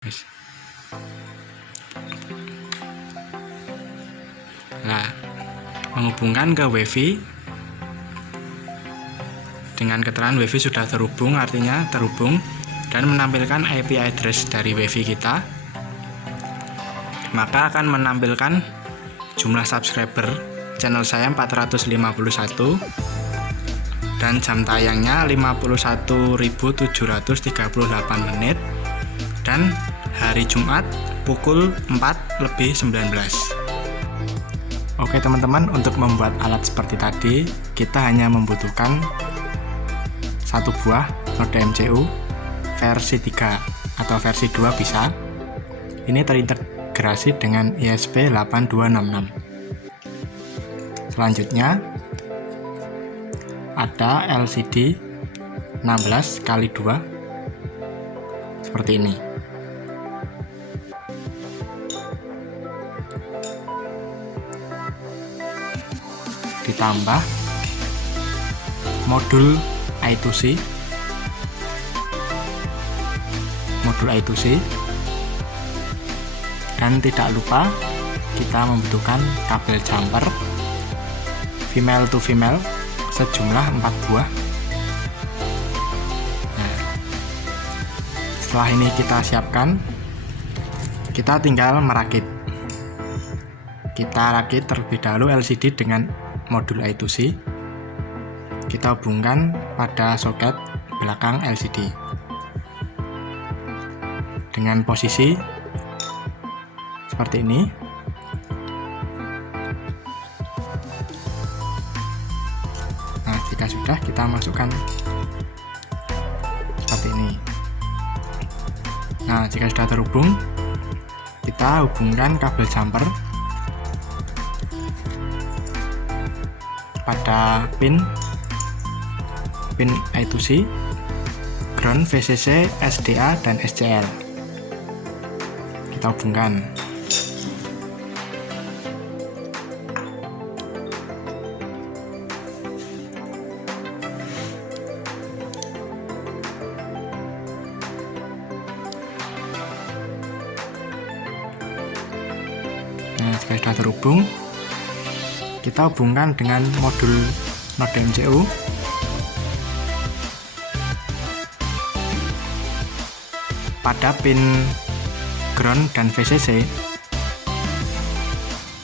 Nah, menghubungkan ke WiFi dengan keterangan WiFi sudah terhubung, artinya terhubung dan menampilkan IP address dari WiFi kita, maka akan menampilkan jumlah subscriber channel saya 451 dan jam tayangnya 51.738 menit dan hari Jumat pukul 4:19. Oke teman-teman, untuk membuat alat seperti tadi kita hanya membutuhkan satu buah mode MCU versi 3 atau versi 2 bisa. Ini terintegrasi dengan ESP8266. Selanjutnya ada LCD 16x2 seperti ini. Ditambah modul I2C, dan tidak lupa kita membutuhkan kabel jumper female to female sejumlah 4 buah. Nah, setelah ini kita siapkan, kita tinggal merakit. Kita rakit terlebih dahulu LCD dengan modul I2C. Kita hubungkan pada soket belakang LCD dengan posisi seperti ini. Nah, jika sudah, kita masukkan seperti ini. Nah, jika sudah terhubung, kita hubungkan kabel jumper pada pin I2C, ground, VCC, SDA, dan SCL. Kita hubungkan. Nah, jika sudah terhubung, kita hubungkan dengan modul node MCU pada pin ground dan VCC.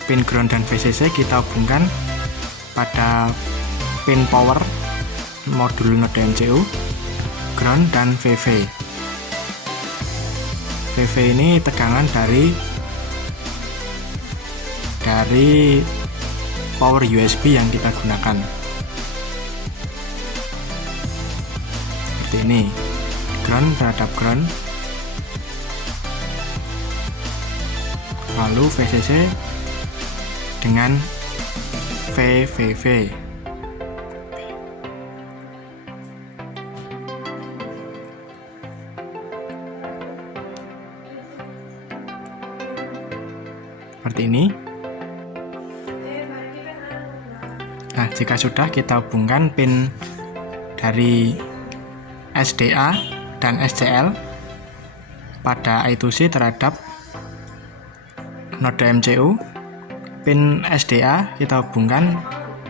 Pin ground dan VCC kita hubungkan pada pin power modul node MCU, ground, dan VV. VV ini tegangan dari power USB yang kita gunakan. Seperti ini, ground terhadap ground, lalu VCC dengan VVV. Seperti ini. Nah, jika sudah, kita hubungkan pin dari SDA dan SCL pada I2C terhadap node MCU. Pin SDA kita hubungkan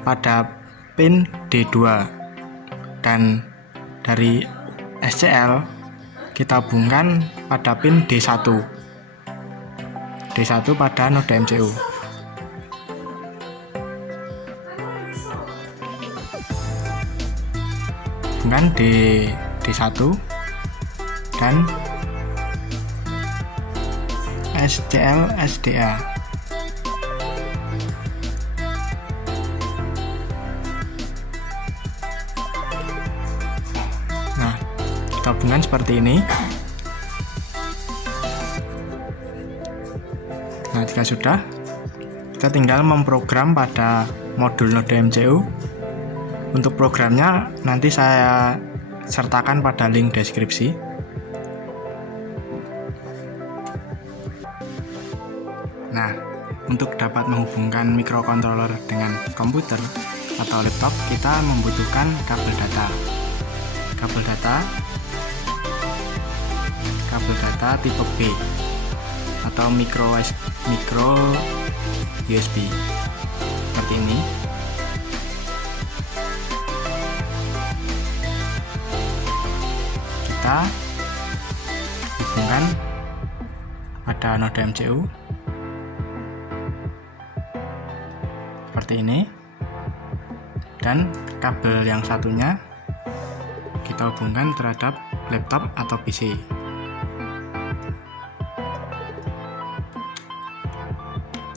pada pin D2, dan dari SCL kita hubungkan pada pin D1 pada node MCU. Hubungkan D1 dan SCL SDA. Nah, kita hubungkan seperti ini. Nah, jika sudah, kita tinggal memprogram pada modul node MCU. Untuk programnya nanti saya sertakan pada link deskripsi. Nah, untuk dapat menghubungkan microcontroller dengan komputer atau laptop, kita membutuhkan kabel data. kabel data tipe B atau micro USB seperti ini. Kita hubungkan pada node MCU seperti ini, dan kabel yang satunya kita hubungkan terhadap laptop atau PC.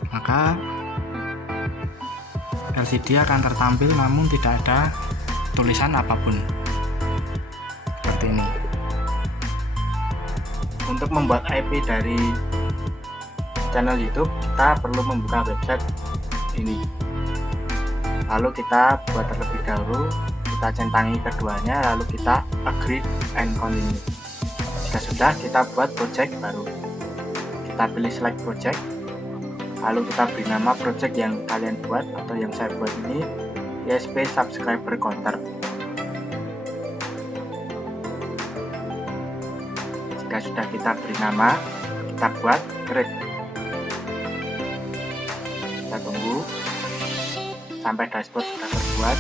Maka LCD akan tertampil namun tidak ada tulisan apapun seperti ini. Untuk membuat IP dari channel YouTube, kita perlu membuka website ini. Lalu kita buat terlebih dahulu, kita centangi keduanya, lalu kita agree and continue. Jika sudah, kita buat project baru. Kita pilih select project, lalu kita beri nama project yang kalian buat atau yang saya buat ini ISP subscriber counter. Jika sudah kita beri nama, kita buat create. Kita tunggu sampai dashboard sudah terbuat.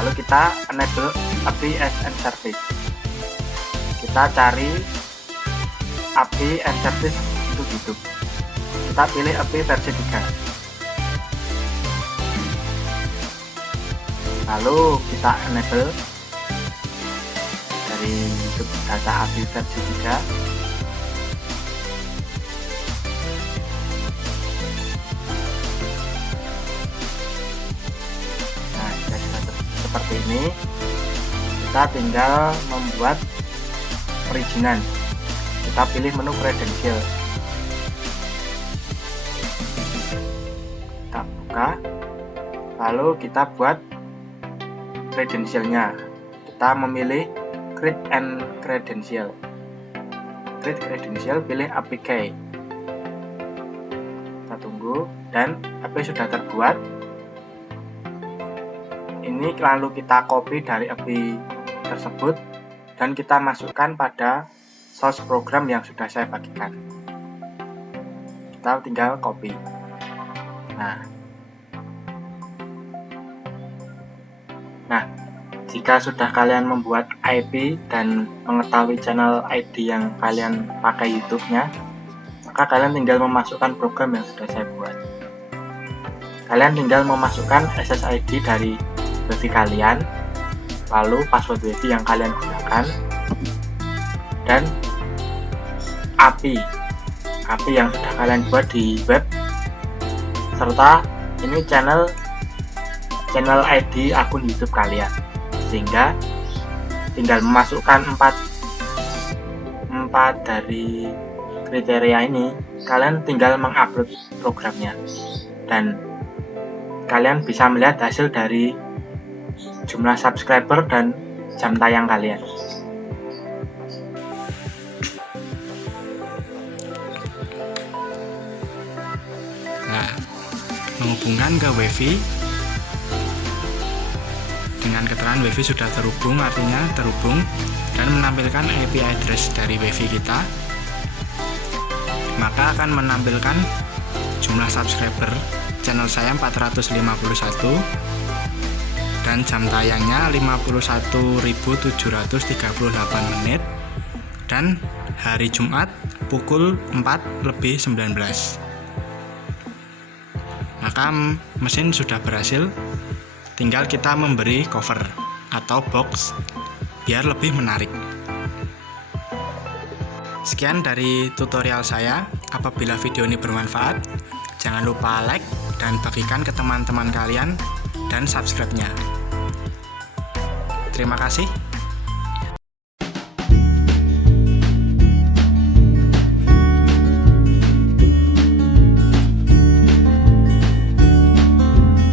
Lalu kita enable API as a service. Kita cari API and service untuk YouTube. Kita pilih API versi 3. Lalu kita enable dari YouTube data API versi 3. Nah, jadi seperti ini. Kita tinggal membuat perizinan. Kita pilih menu credential. Kita buka. Lalu kita buat credentialnya. Kita memilih create and credential. Create credential, pilih API key. Kita tunggu dan API sudah terbuat. Ini lalu kita copy dari API tersebut dan kita masukkan pada source program yang sudah saya bagikan. Kita tinggal copy. Nah, jika sudah kalian membuat IP dan mengetahui channel ID yang kalian pakai YouTube-nya, maka kalian tinggal memasukkan program yang sudah saya buat. Kalian tinggal memasukkan SSID dari WiFi kalian, lalu password WiFi yang kalian gunakan, dan API yang sudah kalian buat di web, serta ini channel ID akun YouTube kalian. Sehingga tinggal memasukkan 4 dari kriteria ini, kalian tinggal mengupload programnya dan kalian bisa melihat hasil dari jumlah subscriber dan jam tayang kalian. Nah, menghubungkan ke WiFi dengan keterangan WiFi sudah terhubung, artinya terhubung dan menampilkan IP address dari WiFi kita, maka akan menampilkan jumlah subscriber channel saya 451 dan jam tayangnya 51.738 menit dan hari Jumat pukul 4:19. Maka mesin sudah berhasil, tinggal kita memberi cover atau box biar lebih menarik. Sekian dari tutorial saya. Apabila video ini bermanfaat, jangan lupa like dan bagikan ke teman-teman kalian dan subscribe-nya. Terima kasih.